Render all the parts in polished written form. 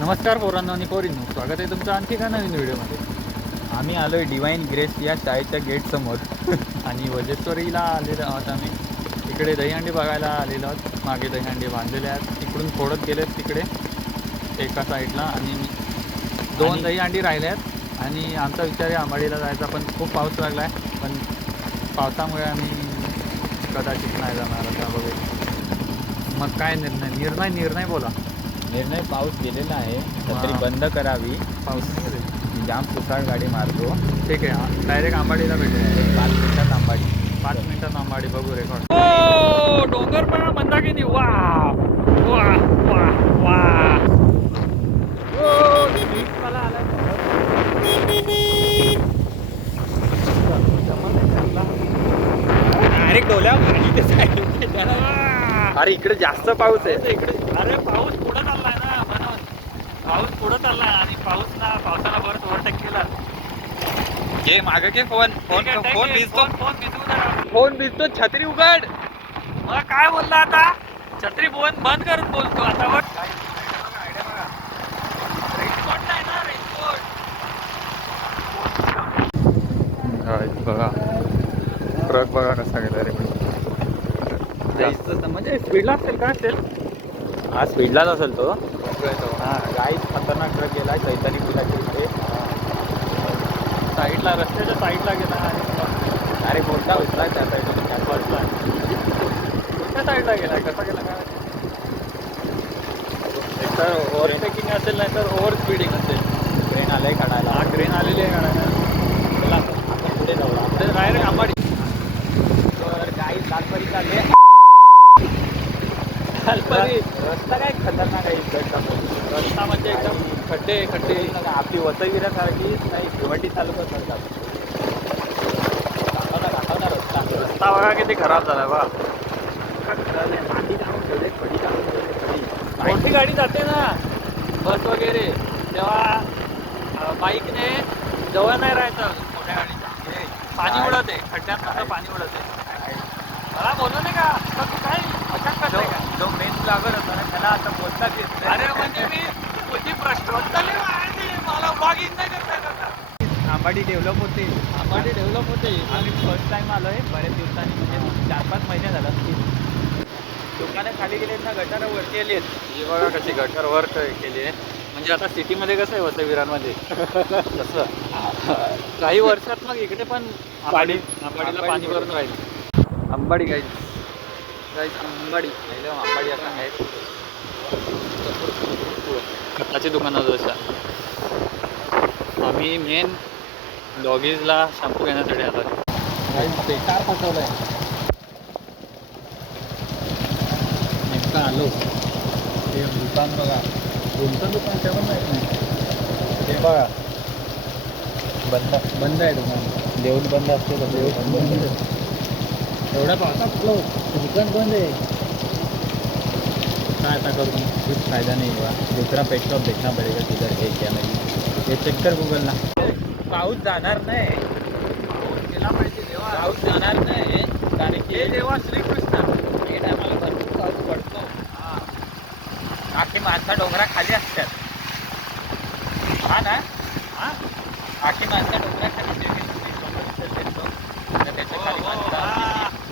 नमस्कार पोरांनो आणि पोरींनो, स्वागत आहे तुमचं आणखी एका नवीन व्हिडिओमध्ये. आम्ही आलोय डिवाइन ग्रेस या शाळेच्या गेट समोर आणि वजेश्वरीला आलेलो आहोत आम्ही. इकडे दहीहंडी बघायला आलेलो आहोत. मागे दहीहंडी बांधलेले आहेत, तिकडून फोडत गेलेत तिकडे एका साईडला आणि दोन दहीहंडी राहिले आहेत. आणि आमचा विचार आहे अंबाडीला जायचा, पण खूप पाऊस लागला आहे. पण पावसामुळे आम्ही कदाचित नाही जाणार आता बघू. मग काय निर्णय बोला. निर्णय पाऊस दिलेला आहे, छत्री बंद करावी. पाऊस जाम सुसाट गाडी मारतो. ठीक आहे, डायरेक्ट अंबाडीला भेटूया. 5 मिनिटात आंबाडी. 5 मिनिटात अंबाडी बघू रेकॉर्ड. हो डोंगर पण मंदाकिनी. वा वा वा वा. डायरेक्ट डोल्या. अरे इकडे जास्त पाऊस आहे. इकडे अरे पाऊस पुढं चाललाय ना म्हणून. पाऊस पुढं चाललाय आणि पावसाला बरंच ओव्हरटेक केला. घे मागे घे फोन. फोन भिजतो. फोन भिजतो. छत्री उघड. मग काय बोलला आता? छत्री बंद करून बोलतो आता. बघ रेनकोट नाही ना, रेनकोट. बघा ट्रक बघा कसा गेला रे. म्हणजे स्पीडला असेल का असेल? हा स्पीडलाच असेल तो. हा गाईच खतरनाक ट्रक गेला चैतानी पुलाच्या इथे. साईडला रस्त्याच्या साईडला गेला. अरे मोठा उचला त्या साईडला. कोणत्या साईडला गेलाय, कसा गेला काय? एक तर ओव्हरटेकिंग असेल, नाही तर ओव्हर स्पीडिंग असेल. ट्रेन आलाय काढायला. हा ट्रेन आलेली आहे काढायला. चला आपण पुढे जाऊ. पुढे डायरेक्ट अंबाडी. तर गाई लालपरी चालले. रस्ता काय खतरनाक आहे इकडचा. रस्ता म्हणजे एकदम खड्डे. आपली वसईविरासारखी नाही, भिवंडी तालुका दाखवणार रस्ता. रस्ता बघा किती खराब झाला बा. माती टाकून ठेवले, खडी टाकून ठेवले. मोठी गाडी जाते ना, बस वगैरे, तेव्हा बाईकने जवळ नाही राहायचं मोठ्या गाडीचा. पाणी उडत आहे खड्ड्यात, नुसतं पाणी उडत आहे. मला बोलू नाही का तू काय अचानक कसं आहे का? जो मेन लागत होता ना त्याला आता बोलताच येत नाही. अरे म्हणजे मी तुझी प्रश्न मला बागीत नाही करता. आंबाडी डेव्हलप होते. अंबाडी डेव्हलप होते. आम्ही फर्स्ट टाइम आलोय बऱ्याच दिवसांनी, म्हणजे 4-5 महिने झाला. दुकानं खाली गेलेत ना, गटारं वरती आली आहेत. ही बघा कशी गटर वर केली आहे. म्हणजे आता सिटीमध्ये कसं आहे वसईविरांमध्ये तसं काही वर्षात मग इकडे पण अंबाडीला पाणी भरून राहील. अंबाडी गाईज अंबाडी अंबाडी असं आहे. खताची दुकानं जशा. आम्ही मेन डॉगीजला शॅम्पू घेण्यासाठी आलो. बेकार फसवलंय. नेमका आलो. हे दुकान बघा. कोणतं दुकान तेव्हा माहीत नाही. हे बघा बंद आहे दुकान. देऊळ बंद असते का? देऊळ बंद. एवढ्या पावसात दुकान बंद आहे. काय आता करून कुछ फायदा नहीं हुआ. दुसरा पेट्रोल देखना पडेगा तिधर हे क्या नाही. हे चेक कर गुगलला. पाऊस जाणार नाही. गेला पाहिजे देवा. पाऊस जाणार नाही कारण की हे देवा श्रीकृष्ण. हे टायमाला भरपूर पाऊस पडतो. आखी माणसं डोंगरा खाली असतात. हा ना. हा आखी माणसं डोंगरा खाली त्याच्या खाली माणसं.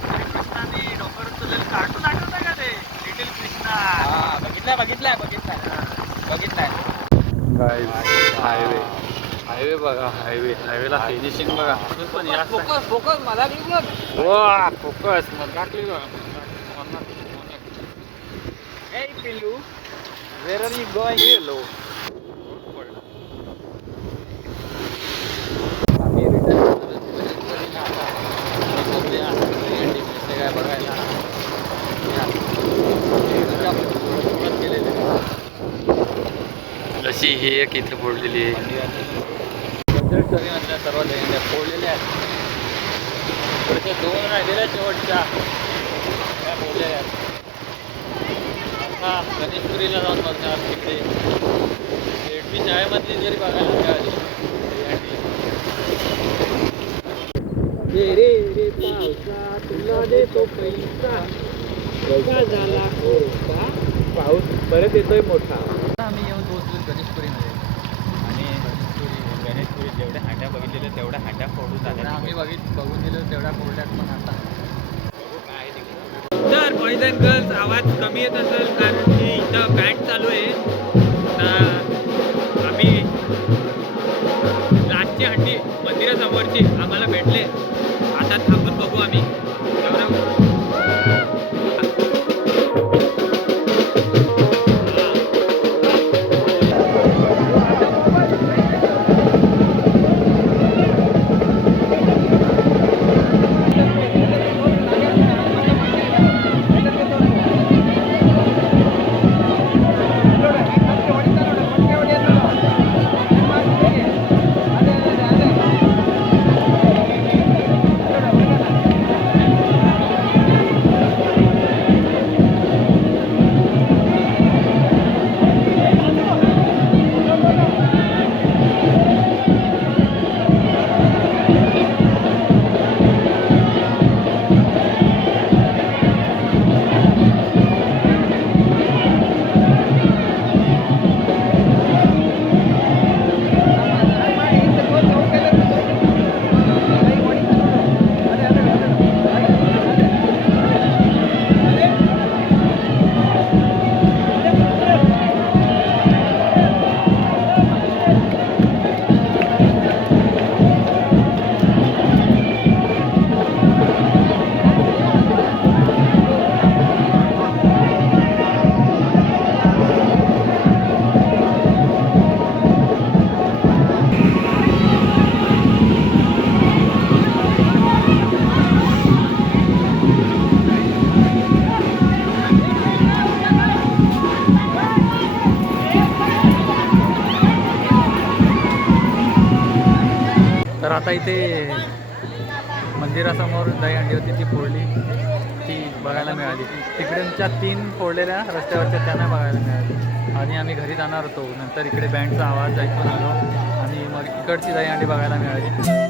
श्रीकृष्णाने डोंगर उचललेलं कार्टून आठवतं का ते लिटिल कृष्णा? बघितलाय. हायवे बघा. हायवेला फिनिशिंग बघा. पण या फोकस मला वा फोकस मग टाकली बघा. Hey Pillu, where are you going? गेलो. काय बघायला जशी ही एक इथे फोडलेली आहे. सर्व लेण्या फोडलेल्या आहेत. पुढच्या 2 राहिलेल्या शेवटच्या त्या फोडलेल्या आहेत. आता गणेशपुरीला जाऊन बघणार तिकडे. एडमी शाळेमधली जरी बघायला मिळाली. रे रे पावसा तुला देतो पैसा. झाला हो का? पाऊस परत येतोय मोठा. आम्ही येऊन पोहोचलो पोळ्या फोडल्यात पण आता. तर बॉईज अँड गर्ल्स आवाज कमी येत असेल कारण की इथं बँड चालू आहे. तर आम्ही लास्टची हंडी मंदिरासमोरची आम्हाला भेटले. आता थांबून बघू आम्ही. तर आता इथे मंदिरासमोर दहीहंडी होती ती फोडली, ती बघायला मिळाली. तिकडेच्या 3 फोडलेल्या रस्त्यावरच्या त्यांना बघायला मिळाली. आणि आम्ही घरी जाणार होतो. नंतर इकडे बँडचा आवाज ऐकून आलो आणि मग इकडची दहीहंडी बघायला मिळाली.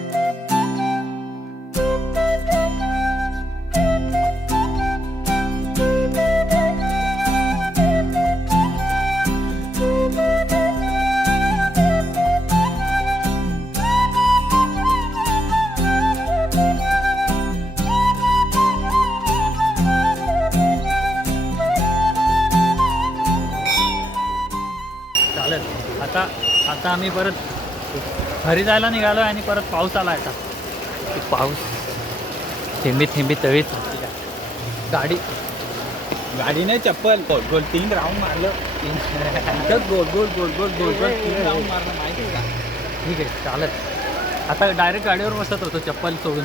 चालेल. आता आम्ही परत घरी जायला निघालो आणि परत पाऊस आला. आता पाऊस थेंबी थेंबी तळीत गाडीने चप्पल गोल गोल 3 राऊंड मारलं. गोल गोल गोल गोल गोल गोल 3 राऊंड मारलं माहिती आहे का? ठीक आहे चालेल. आता डायरेक्ट गाडीवर बसत होतो चप्पल सोडून.